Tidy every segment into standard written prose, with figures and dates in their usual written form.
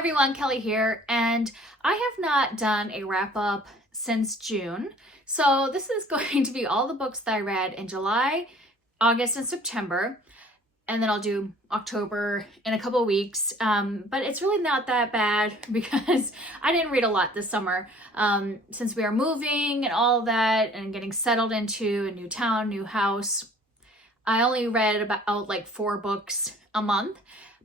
everyone, Kelly here, and I have not done a wrap up since June. So this is going to be all the books that I read in July, August, and September, and then I'll do October in a couple of weeks. But it's really not that bad because I didn't read a lot this summer since we are moving and all of that and getting settled into a new town, new house. I only read about like 4 books a month.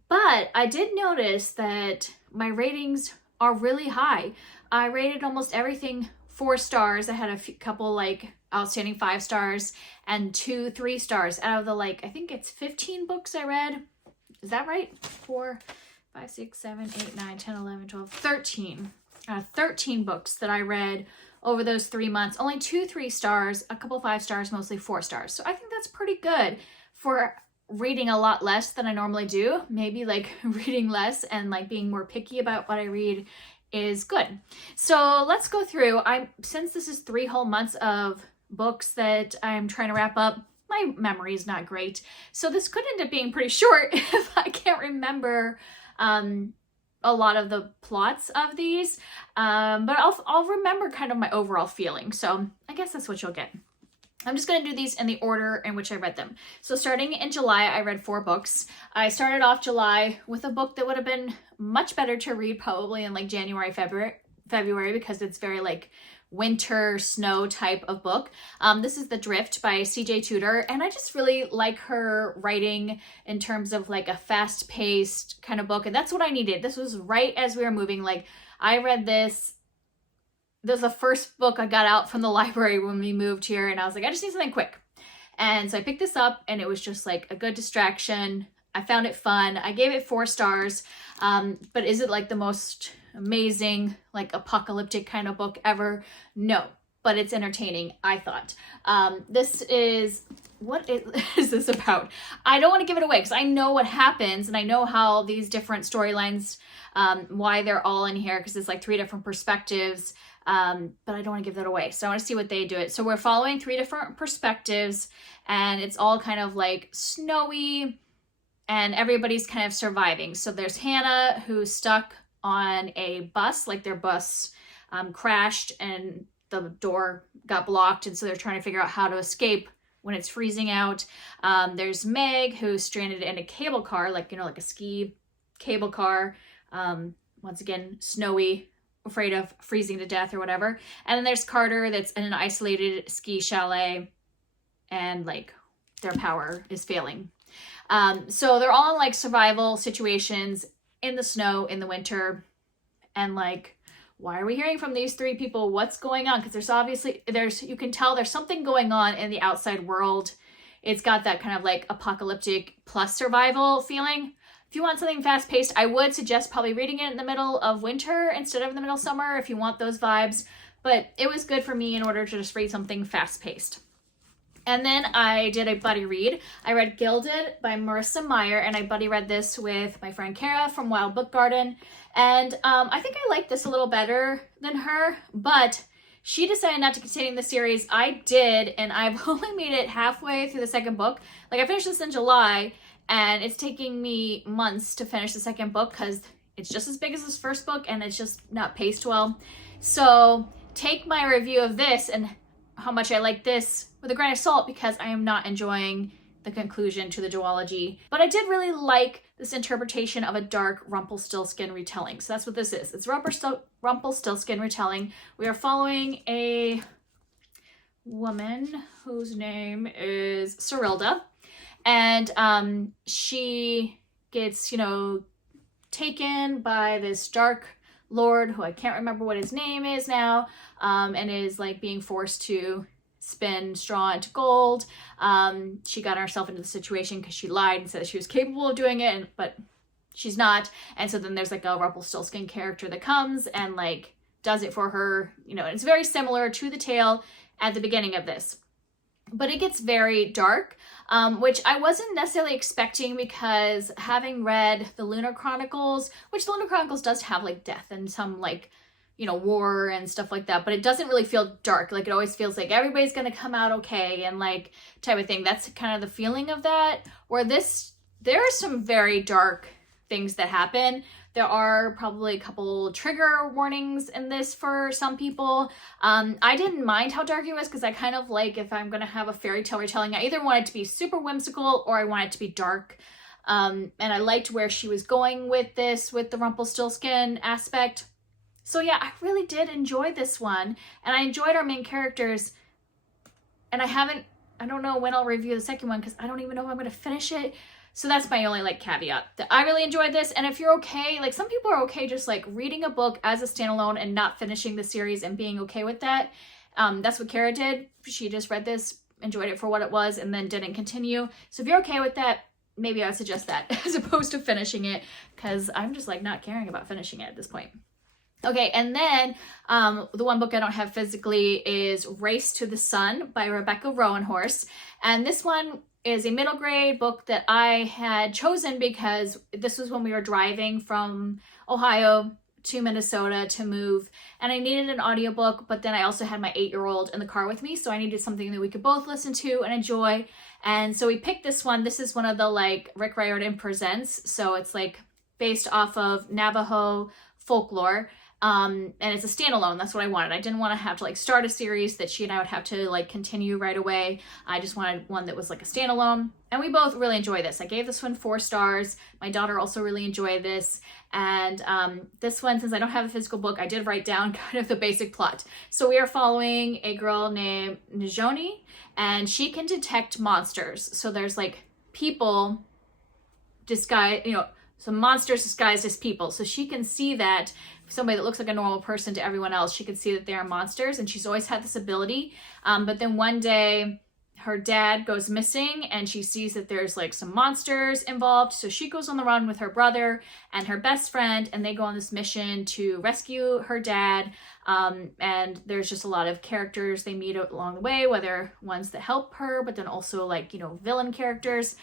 But I did notice that my ratings are really high. I rated almost everything 4 stars. I had a couple like outstanding 5 stars and 2 3 stars out of the I think it's 15 books I read. Is that right? 4, 5, 6, 7, 8, 9, 10, 11, 12, 13. 13 books that I read over those 3 months. Only 2 3 stars, a couple 5 stars, mostly 4 stars. So I think that's pretty good for reading a lot less than I normally do. Maybe reading less and being more picky about what I read is good. So let's go through. Since this is 3 whole months of books that I'm trying to wrap up, my memory is not great. So this could end up being pretty short if I can't remember a lot of the plots of these. But I'll remember kind of my overall feeling. So I guess that's what you'll get. I'm just going to do these in the order in which I read them. So starting in July, I read 4 books. I started off July with a book that would have been much better to read probably in January, February, because it's very winter snow type of book. This is The Drift by CJ Tudor, and I just really like her writing in terms of a fast-paced kind of book, and that's what I needed. This was right as we were moving. I read this. This was the first book I got out from the library when we moved here, and I was like, I just need something quick. And so I picked this up, and it was just a good distraction. I found it fun. I gave it 4 stars. But is it the most amazing, apocalyptic kind of book ever? No, but it's entertaining, I thought. What is this about? I don't want to give it away because I know what happens, and I know how these different storylines, why they're all in here, because it's 3 different perspectives. But I don't want to give that away. So I want to see what they do it. So we're following 3 different perspectives, and it's all kind of snowy, and everybody's kind of surviving. So there's Hannah, who's stuck on a bus, their bus crashed and the door got blocked. And so they're trying to figure out how to escape when it's freezing out. There's Meg, who's stranded in a cable car, a ski cable car. Once again, snowy, afraid of freezing to death or whatever. And then there's Carter, that's in an isolated ski chalet, and their power is failing. So they're all in survival situations in the snow in the winter, and why are we hearing from these 3 people? What's going on? Because you can tell there's something going on in the outside world. It's got that kind of apocalyptic plus survival feeling. If you want something fast-paced, I would suggest probably reading it in the middle of winter instead of in the middle of summer if you want those vibes. But it was good for me in order to just read something fast-paced. And then I did a buddy read. I read Gilded by Marissa Meyer, and I buddy read this with my friend Kara from Wild Book Garden. And I think I like this a little better than her, but she decided not to continue the series. I did, and I've only made it halfway through the second book. I finished this in July, and it's taking me months to finish the second book because it's just as big as this first book, and it's just not paced well. So take my review of this and how much I like this with a grain of salt, because I am not enjoying the conclusion to the duology. But I did really like this interpretation of a dark Rumpelstiltskin retelling. So that's what this is. It's Rumpelstiltskin retelling. We are following a woman whose name is Cyrilda. And she gets, taken by this dark lord who I can't remember what his name is now, and is being forced to spin straw into gold. She got herself into the situation because she lied and said that she was capable of doing it, but she's not. And so then there's a Rumpelstiltskin character that comes and does it for her. It's very similar to the tale at the beginning of this. But it gets very dark, which I wasn't necessarily expecting, because having read the Lunar Chronicles, which the Lunar Chronicles does have death and some war and stuff like that, but it doesn't really feel dark. It always feels like everybody's gonna come out okay and type of thing. That's kind of the feeling of that. Where there are some very dark things that happen. There are probably a couple trigger warnings in this for some people. I didn't mind how dark it was because I kind of like, if I'm going to have a fairy tale retelling, I either want it to be super whimsical or I want it to be dark. And I liked where she was going with this, with the Rumpelstiltskin aspect. So yeah, I really did enjoy this one, and I enjoyed our main characters, and I don't know when I'll review the second one because I don't even know if I'm going to finish it. So that's my only like caveat, that I really enjoyed this. And if you're okay, like some people are okay just like reading a book as a standalone and not finishing the series and being okay with that. That's what Kara did. She just read this, enjoyed it for what it was, and then didn't continue. So if you're okay with that, maybe I would suggest that as opposed to finishing it, because I'm just like not caring about finishing it at this point. Okay, and then the one book I don't have physically is Race to the Sun by Rebecca Roanhorse. And this one is a middle grade book that I had chosen because this was when we were driving from Ohio to Minnesota to move, and I needed an audiobook, but then I also had my 8-year-old in the car with me, so I needed something that we could both listen to and enjoy. And so we picked this one. This is one of the like Rick Riordan Presents, so it's like based off of Navajo folklore. And it's a standalone. That's what I wanted. I didn't want to have to like start a series that she and I would have to like continue right away. I just wanted one that was like a standalone, and we both really enjoy this. I gave this one 4 stars. My daughter also really enjoyed this. And this one, since I don't have a physical book, I did write down kind of the basic plot. So we are following a girl named Njoni, and she can detect monsters. So there's like people disguised, some monsters disguised as people. So she can see that somebody that looks like a normal person to everyone else, she can see that they're monsters, and she's always had this ability. But then one day her dad goes missing, and she sees that there's like some monsters involved. So she goes on the run with her brother and her best friend, and they go on this mission to rescue her dad. And there's just a lot of characters they meet along the way, whether ones that help her, but then also like, villain characters.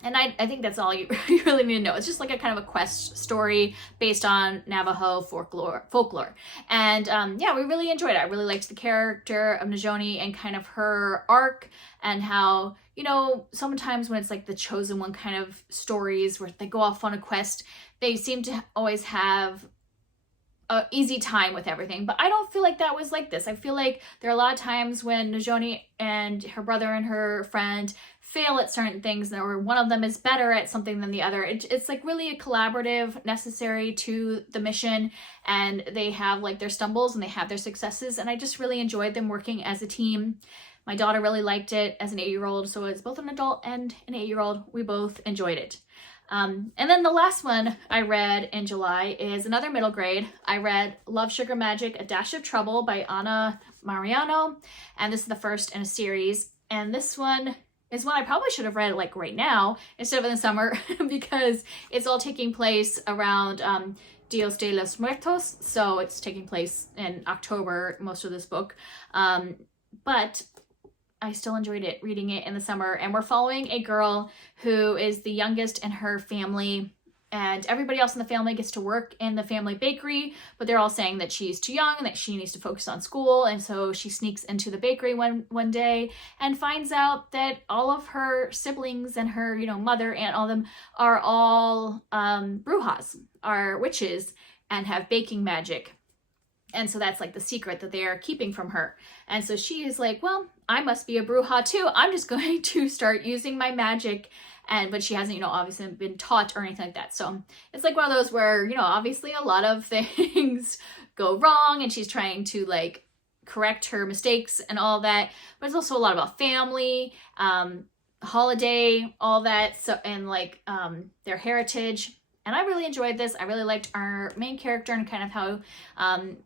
And I think that's all you really need to know. It's just like a kind of a quest story based on Navajo folklore. And yeah, we really enjoyed it. I really liked the character of Njoni and kind of her arc, and how, sometimes when it's like the chosen one kind of stories where they go off on a quest, they seem to always have an easy time with everything. But I don't feel like that was like this. I feel like there are a lot of times when Njoni and her brother and her friend fail at certain things, or one of them is better at something than the other. It's like really a collaborative, necessary to the mission, and they have like their stumbles and they have their successes, and I just really enjoyed them working as a team. My daughter really liked it as an 8-year-old, so as both an adult and an 8-year-old, we both enjoyed it. And then the last one I read in July is another middle grade. I read Love, Sugar, Magic, A Dash of Trouble by Anna Mariano, and this is the first in a series. And this one is one I probably should have read like right now instead of in the summer because it's all taking place around Dios de los Muertos. So it's taking place in October, most of this book. But I still enjoyed it, reading it in the summer. And we're following a girl who is the youngest in her family, and everybody else in the family gets to work in the family bakery, but they're all saying that she's too young and that she needs to focus on school. And so she sneaks into the bakery one day and finds out that all of her siblings and her, mother and all of them are all brujas, are witches, and have baking magic. And so that's like the secret that they are keeping from her. And so she is like, well, I must be a bruja too. I'm just going to start using my magic. But she hasn't, obviously been taught or anything like that. So it's like one of those where, obviously a lot of things go wrong, and she's trying to like correct her mistakes and all that. But it's also a lot about family, holiday, all that. So, and like their heritage. And I really enjoyed this. I really liked our main character and kind of how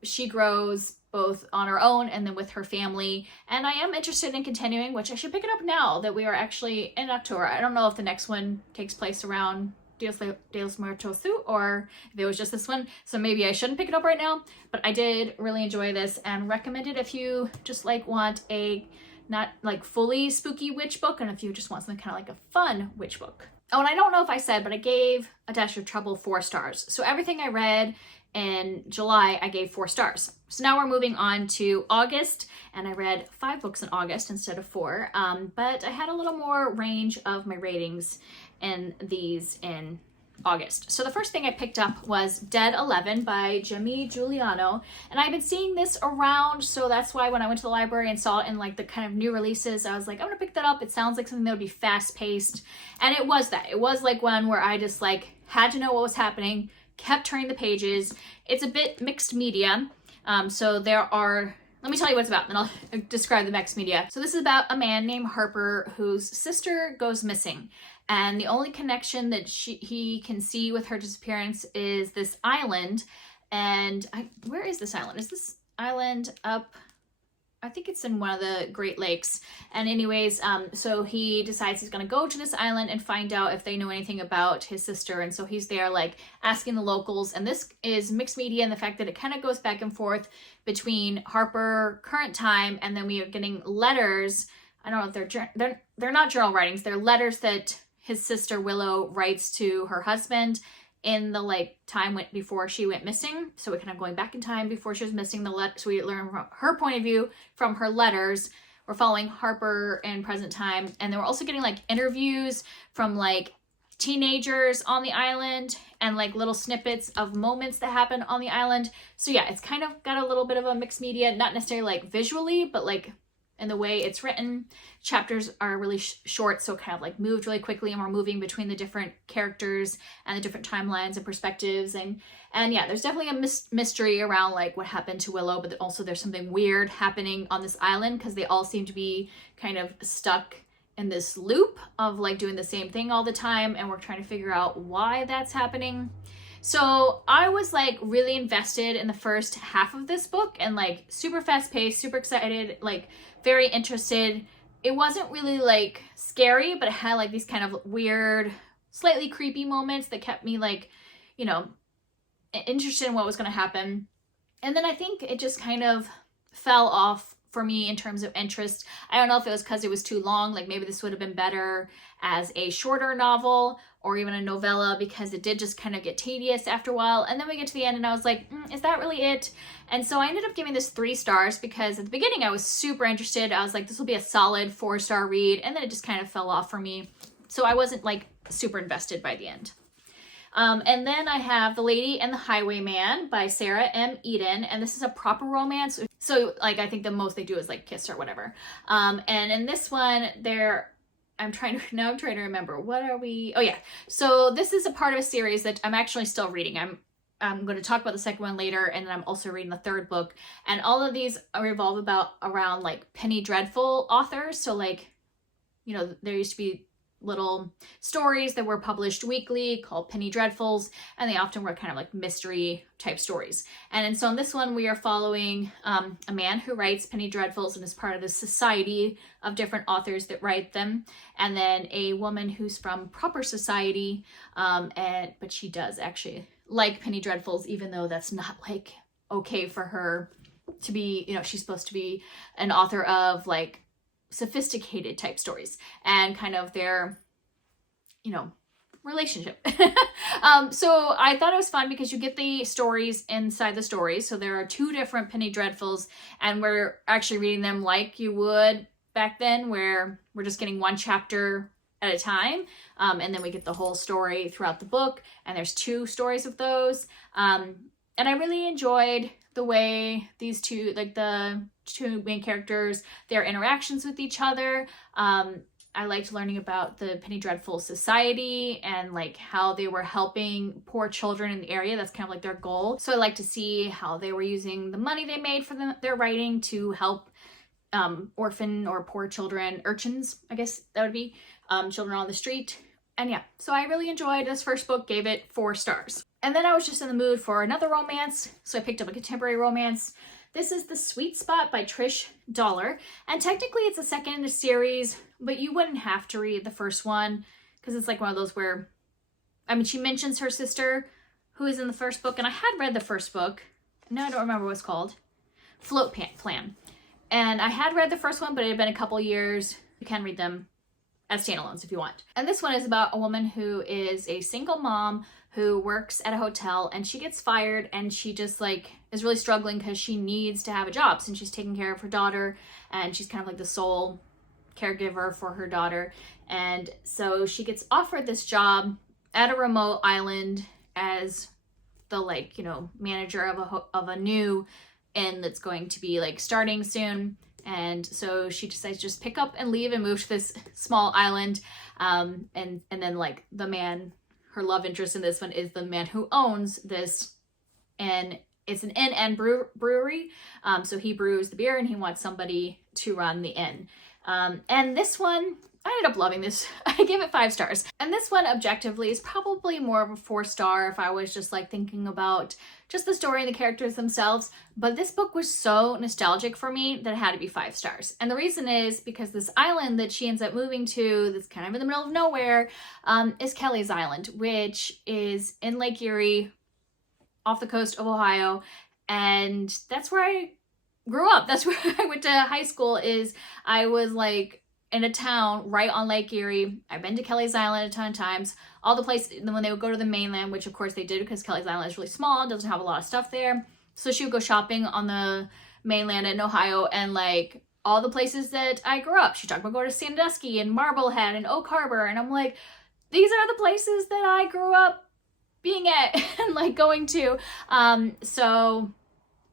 she grows both on her own and then with her family. And I am interested in continuing, which I should pick it up now that we are actually in October. I don't know if the next one takes place around Dios de los Muertos or if it was just this one. So maybe I shouldn't pick it up right now. But I did really enjoy this and recommend it if you just like want a not like fully spooky witch book, and if you just want something kind of like a fun witch book. Oh, and I don't know if I said, but I gave A Dash of Trouble 4 stars. So everything I read in July, I gave 4 stars. So now we're moving on to August, and I read 5 books in August instead of 4. But I had a little more range of my ratings in these in August. So the first thing I picked up was Dead 11 by Jimmy Giuliano, and I've been seeing this around, so that's why when I went to the library and saw it in like the kind of new releases, I was like, I'm gonna pick that up. It sounds like something that would be fast-paced, and it was that. It was like one where I just like had to know what was happening, kept turning the pages. It's a bit mixed media, so there are, let me tell you what it's about, and then I'll describe the mixed media. So this is about a man named Harper whose sister goes missing. And the only connection that he can see with her disappearance is this island. And where is this island? Is this island up? I think it's in one of the Great Lakes. And anyways, so he decides he's going to go to this island and find out if they know anything about his sister. And so he's there like asking the locals. And this is mixed media in the fact that it kind of goes back and forth between Harper current time, and then we are getting letters. I don't know if they're not journal writings. They're letters that his sister Willow writes to her husband in the like time before she went missing. So we're kind of going back in time before she was missing, so we learn from her point of view from her letters. We're following Harper in present time, and then we're also getting like interviews from like teenagers on the island and like little snippets of moments that happen on the island. So yeah, it's kind of got a little bit of a mixed media, not necessarily like visually, but like in the way it's written. Chapters are really short, so it kind of like moved really quickly, and we're moving between the different characters and the different timelines and perspectives. And yeah, there's definitely a mystery around like what happened to Willow, but also there's something weird happening on this island because they all seem to be kind of stuck in this loop of like doing the same thing all the time, and we're trying to figure out why that's happening. So I was like really invested in the first half of this book and like super fast paced, super excited, like very interested. It wasn't really like scary, but it had like these kind of weird, slightly creepy moments that kept me like, you know, interested in what was going to happen. And then I think it just kind of fell off for me in terms of interest. I don't know if it was because it was too long, like maybe this would have been better as a shorter novel or even a novella, because it did just kind of get tedious after a while. And then we get to the end and I was like, is that really it? And so I ended up giving this 3 stars because at the beginning I was super interested. I was like, this will be a solid 4-star read. And then it just kind of fell off for me. So I wasn't like super invested by the end. And then I have The Lady and the Highwayman by Sarah M. Eden. And this is a proper romance. So like, I think the most they do is like kiss or whatever. And in this one, I'm trying to remember, what are we? Oh yeah. So this is a part of a series that I'm actually still reading. I'm going to talk about the second one later, and then I'm also reading the third book. And all of these revolve around like Penny Dreadful authors. So like, you know, there used to be little stories that were published weekly called Penny Dreadfuls, and they often were kind of like mystery type stories. And so in this one, we are following a man who writes Penny Dreadfuls and is part of the society of different authors that write them, and then a woman who's from proper society, but she does actually like Penny Dreadfuls, even though that's not like okay for her to be, you know, she's supposed to be an author of like sophisticated type stories and kind of their, you know, relationship. So I thought it was fun because you get the stories inside the stories. So there are 2 different Penny Dreadfuls, and we're actually reading them like you would back then, where we're just getting 1 chapter at a time. And then we get the whole story throughout the book, and there's 2 stories of those. And I really enjoyed the way these 2, like the 2 main characters, their interactions with each other. I liked learning about the Penny Dreadful Society and like how they were helping poor children in the area. That's kind of like their goal. So I like to see how they were using the money they made for their writing to help orphan or poor children, urchins, I guess that would be, children on the street. And yeah, so I really enjoyed this first book, gave it 4 stars. And then I was just in the mood for another romance, so I picked up a contemporary romance. This is The Sweet Spot by Trish Dollar, and technically it's a second in a series, but you wouldn't have to read the first one, because it's like one of those where, I mean, she mentions her sister, who is in the first book, and I had read the first book. Now I don't remember what it's called. Float Plan. And I had read the first one, but it had been a couple years. You can read them as standalones if you want. And this one is about a woman who is a single mom who works at a hotel, and she gets fired, and she just like is really struggling because she needs to have a job since she's taking care of her daughter, and she's kind of like the sole caregiver for her daughter. And so she gets offered this job at a remote island as the like, you know, manager of a new inn that's going to be like starting soon. And so she decides to just pick up and leave and move to this small island. And then like the man, her love interest in this one is the man who owns this, and it's an inn and brewery. So he brews the beer and he wants somebody to run the inn. And this one, I ended up loving this. I gave it 5 stars. And this one objectively is probably more of a 4-star if I was just like thinking about just the story and the characters themselves. But this book was so nostalgic for me that it had to be 5 stars. And the reason is because this island that she ends up moving to, that's kind of in the middle of nowhere, is Kelly's Island, which is in Lake Erie, off the coast of Ohio. And that's where I grew up. That's where I went to high school. I was like in a town right on Lake Erie. I've been to Kelly's Island a ton of times. All the places, when they would go to the mainland, which of course they did because Kelly's Island is really small, doesn't have a lot of stuff there. So she would go shopping on the mainland in Ohio, and like all the places that I grew up. She talked about going to Sandusky and Marblehead and Oak Harbor. And I'm like, these are the places that I grew up being at and like going to. So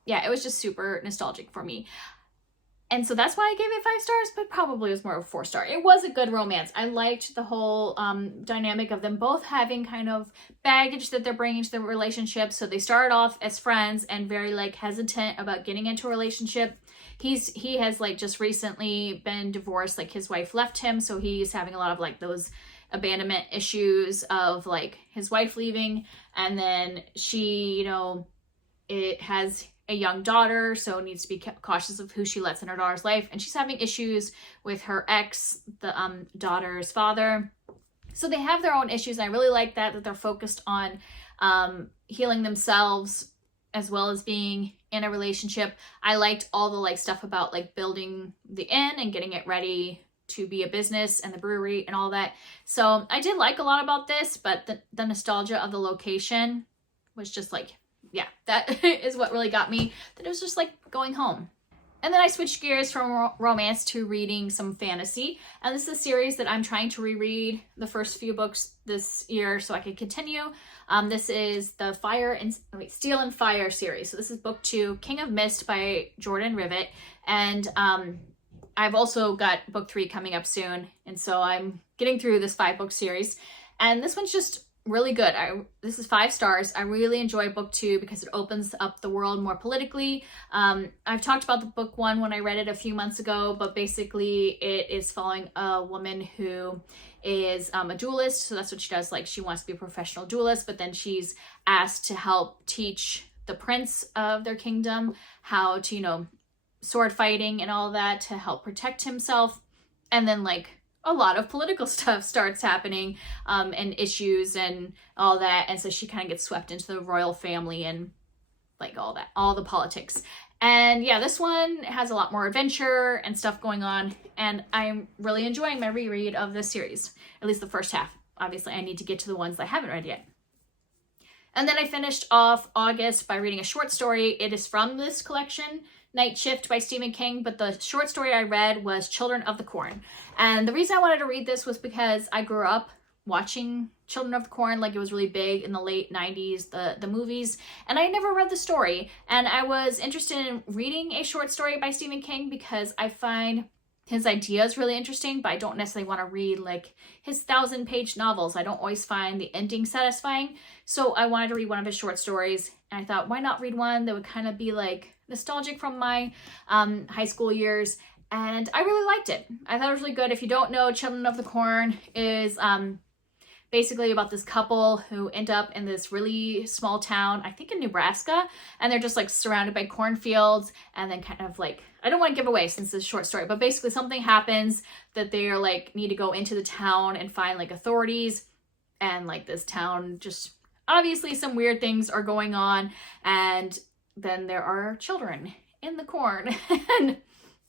yeah, it was just super nostalgic for me. And so that's why I gave it 5 stars, but probably was more of a 4-star. It was a good romance. I liked the whole dynamic of them both having kind of baggage that they're bringing to the relationship. So they started off as friends and very like hesitant about getting into a relationship. He has like just recently been divorced, like his wife left him. So he's having a lot of like those abandonment issues of like his wife leaving. And then she, you know, it has a young daughter, so needs to be cautious of who she lets in her daughter's life. And she's having issues with her ex, the daughter's father. So they have their own issues. And I really like that they're focused on healing themselves as well as being in a relationship. I liked all the like stuff about like building the inn and getting it ready to be a business and the brewery and all that. So I did like a lot about this, but the nostalgia of the location was just like, yeah, that is what really got me, that it was just like going home. And then I switched gears from romance to reading some fantasy. And this is a series that I'm trying to reread the first few books this year so I could continue. This is the Steel and Fire series. So this is book 2, King of Mist by Jordan Rivet. And I've also got book 3 coming up soon. And so I'm getting through this 5-book series. And this one's just really good. This is 5 stars. I really enjoy book 2 because it opens up the world more politically. I've talked about the book 1 when I read it a few months ago, but basically it is following a woman who is a duelist. So that's what she does. Like, she wants to be a professional duelist, but then she's asked to help teach the prince of their kingdom how to, you know, sword fighting and all that to help protect himself. And then like a lot of political stuff starts happening and issues and all that. And so she kind of gets swept into the royal family and like all that, all the politics. And yeah, this one has a lot more adventure and stuff going on. And I'm really enjoying my reread of this series, at least the first half. Obviously, I need to get to the ones I haven't read yet. And then I finished off August by reading a short story. It is from this collection, Night Shift by Stephen King, but the short story I read was Children of the Corn. And the reason I wanted to read this was because I grew up watching Children of the Corn, like it was really big in the late 90s, the movies, and I never read the story. And I was interested in reading a short story by Stephen King because I find his ideas really interesting, but I don't necessarily want to read like his 1,000-page novels. I don't always find the ending satisfying. So I wanted to read one of his short stories, and I thought, why not read one that would kind of be like nostalgic from my high school years? And I really liked it. I thought it was really good. If you don't know, Children of the Corn is basically about this couple who end up in this really small town, I think in Nebraska, and they're just like surrounded by cornfields, and then kind of like, I don't want to give away since it's a short story, but basically something happens that they are like need to go into the town and find like authorities, and like this town just obviously some weird things are going on, and then there are children in the corn. And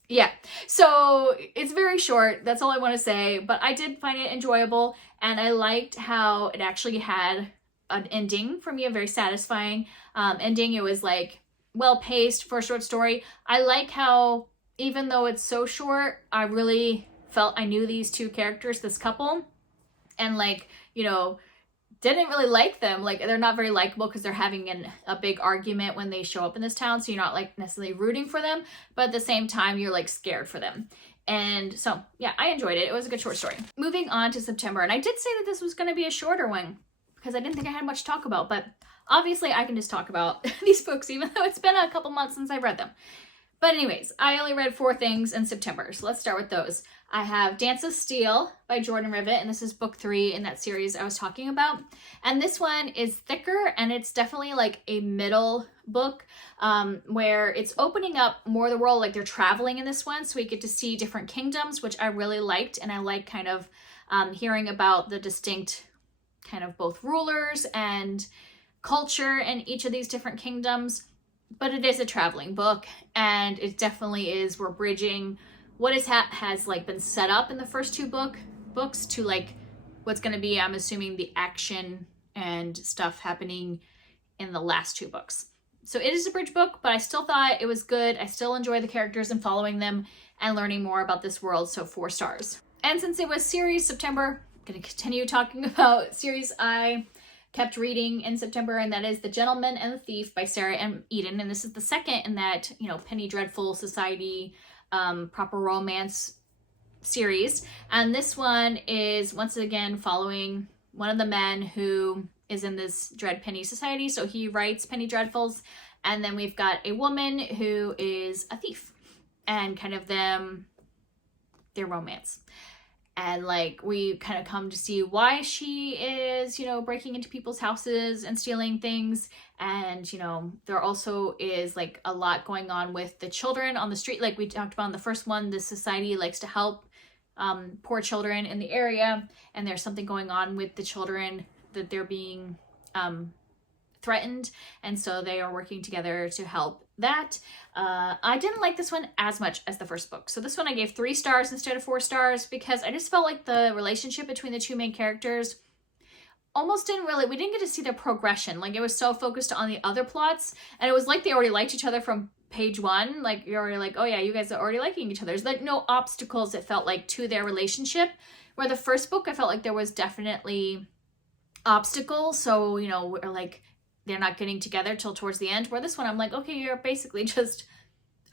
yeah, so it's very short. That's all I want to say, but I did find it enjoyable, and I liked how it actually had an ending for me, a very satisfying ending. It was like well-paced for a short story. I like how, even though it's so short, I really felt I knew these two characters, this couple, and like, you know, didn't really like them. Like, they're not very likable because they're having a big argument when they show up in this town. So you're not like necessarily rooting for them, but at the same time, you're like scared for them. And so, yeah, I enjoyed it. It was a good short story. Moving on to September. And I did say that this was going to be a shorter one because I didn't think I had much to talk about, but obviously I can just talk about these books, even though it's been a couple months since I've read them. But anyways, I only read 4 things in September, so let's start with those. I have Dance of Steel by Jordan Rivet, and this is book 3 in that series I was talking about. And this one is thicker, and it's definitely like a middle book where it's opening up more of the world, like they're traveling in this one, so we get to see different kingdoms, which I really liked, and I like kind of hearing about the distinct kind of both rulers and culture in each of these different kingdoms. But it is a traveling book, and it definitely is, we're bridging what has like been set up in the first 2 books to like what's going to be, I'm assuming, the action and stuff happening in the last 2 books. So it is a bridge book, but I still thought it was good. I still enjoy the characters and following them and learning more about this world, so 4 stars. And since it was series September, I'm going to continue talking about series I kept reading in September, and that is The Gentleman and the Thief by Sarah M. Eden. And this is the second in that, Penny Dreadful Society proper romance series. And this one is once again following one of the men who is in this Dread Penny Society. So he writes Penny Dreadfuls. And then we've got a woman who is a thief and kind of their romance. And like we kind of come to see why she is, breaking into people's houses and stealing things. And, there also is like a lot going on with the children on the street. Like we talked about in the first one, the society likes to help poor children in the area. And there's something going on with the children that they're being threatened. And so they are working together to help that. I didn't like this one as much as the first book. So this one I gave 3 stars instead of 4 stars because I just felt like the relationship between the 2 main characters we didn't get to see their progression. Like it was so focused on the other plots, and it was like they already liked each other from page 1. Like you're already like, oh yeah, you guys are already liking each other. There's like no obstacles, it felt like, to their relationship. Where the first book, I felt like there was definitely obstacles. So, we're like, they're not getting together till towards the end. Where this one, I'm like, okay, you're basically just,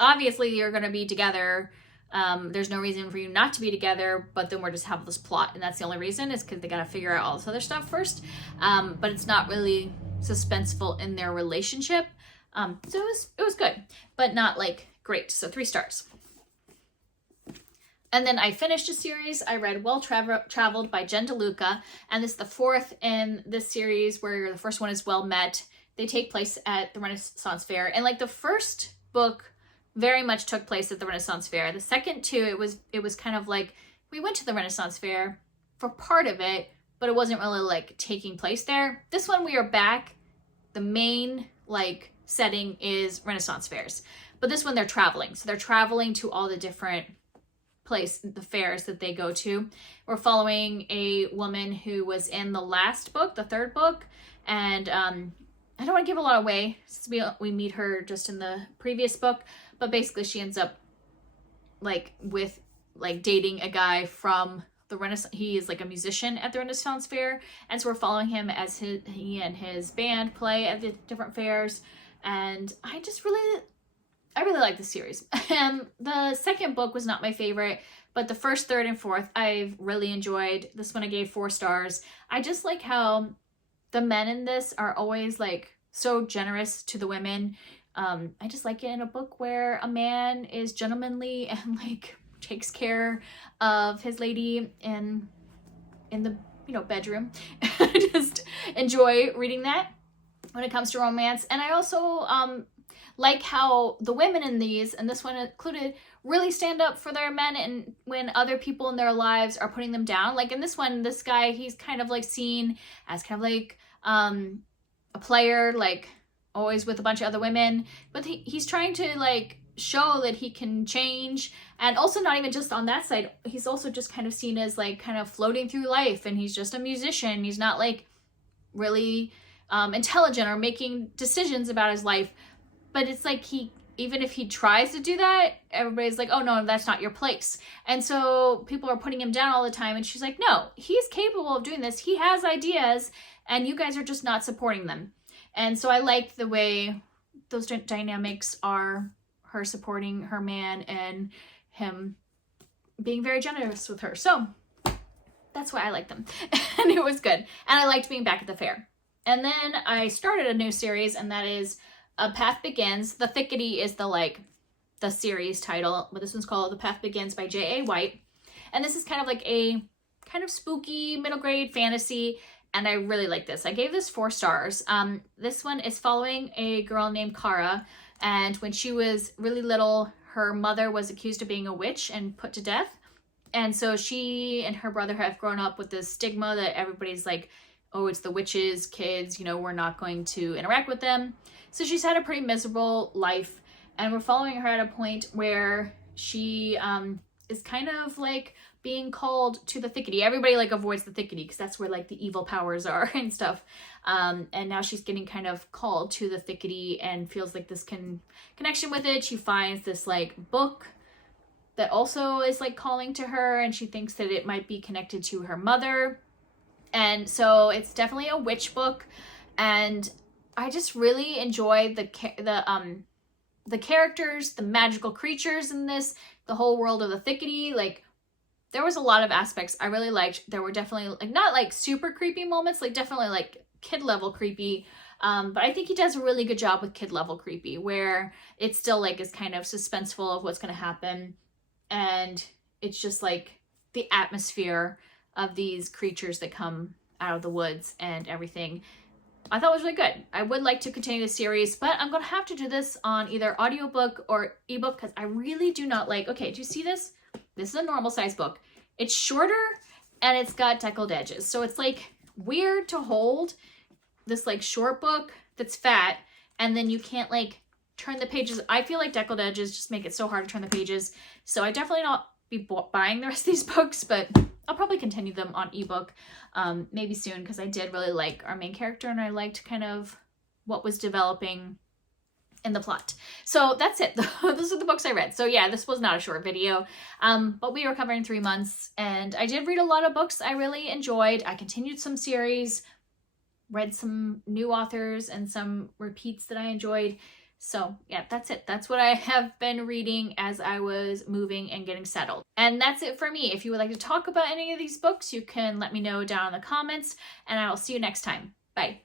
obviously you're going to be together. There's no reason for you not to be together, but then we're just have this plot. And that's the only reason, is because they got to figure out all this other stuff first. But it's not really suspenseful in their relationship. So it was good, but not like great. So 3 stars. And then I finished a series. I read Well Traveled by Jen DeLuca. And this is the 4th in this series, where the first one is Well Met. They take place at the Renaissance Fair. And like the first book very much took place at the Renaissance Fair. The second 2, it was kind of like, we went to the Renaissance Fair for part of it, but it wasn't really like taking place there. This one, we are back. The main like setting is Renaissance fairs. But this one, they're traveling. So they're traveling to all the different the fairs that they go to. We're following a woman who was in the last book, the 3rd book, and I don't want to give a lot away since we meet her just in the previous book, but basically she ends up like dating a guy from the Renaissance. He is like a musician at the Renaissance Fair, and so we're following him as he and his band play at the different fairs. And I really like this series. The second book was not my favorite, but the first, 3rd, and 4th I've really enjoyed. This one I gave 4 stars. I just like how the men in this are always like so generous to the women. I just like it in a book where a man is gentlemanly and like takes care of his lady in the bedroom. I just enjoy reading that when it comes to romance. And I also like how the women in these, and this one included, really stand up for their men, and when other people in their lives are putting them down. Like in this one, this guy, he's kind of like seen as kind of like a player, like always with a bunch of other women, but he's trying to like show that he can change. And also not even just on that side, he's also just kind of seen as like kind of floating through life, and he's just a musician. He's not like really intelligent or making decisions about his life. But it's like he even if he tries to do that, everybody's like, oh no, that's not your place. And so people are putting him down all the time. And she's like, no, he's capable of doing this. He has ideas and you guys are just not supporting them. And so I like the way those dynamics are, her supporting her man and him being very generous with her. So that's why I like them. And it was good. And I liked being back at the fair. And then I started a new series, and that is A Path Begins. The Thickety is the series title, but this one's called The Path Begins by J.A. White. And this is kind of like a kind of spooky middle grade fantasy, and I really like this. I gave this 4 stars. This one is following a girl named Kara, and when she was really little, her mother was accused of being a witch and put to death. And so she and her brother have grown up with this stigma that everybody's like, oh, it's the witches' kids, you know, we're not going to interact with them. So she's had a pretty miserable life, and we're following her at a point where she is kind of like being called to the Thickety. Everybody like avoids the Thickety because that's where like the evil powers are and stuff. And now she's getting kind of called to the Thickety and feels like this connection with it. She finds this like book that also is like calling to her, and she thinks that it might be connected to her mother. And so it's definitely a witch book, and I just really enjoy the characters, the magical creatures in this, the whole world of the Thickety. Like, there was a lot of aspects I really liked. There were definitely like not like super creepy moments, like definitely like kid level creepy. But I think he does a really good job with kid level creepy, where it still like is kind of suspenseful of what's going to happen. And it's just like the atmosphere of these creatures that come out of the woods and everything, I thought was really good. I would like to continue the series, but I'm going to have to do this on either audiobook or ebook because I really do not like, okay, do you see this? This is a normal size book. It's shorter and it's got deckled edges. So it's like weird to hold this like short book that's fat, and then you can't like turn the pages. I feel like deckled edges just make it so hard to turn the pages. So I definitely not be buying the rest of these books, but I'll probably continue them on ebook maybe soon, because I did really like our main character and I liked kind of what was developing in the plot. So that's it. Those are the books I read. So yeah, this was not a short video, but we were covering 3 months, and I did read a lot of books I really enjoyed. I continued some series, read some new authors and some repeats that I enjoyed. So yeah, that's it. That's what I have been reading as I was moving and getting settled. And that's it for me. If you would like to talk about any of these books, you can let me know down in the comments, and I will see you next time. Bye.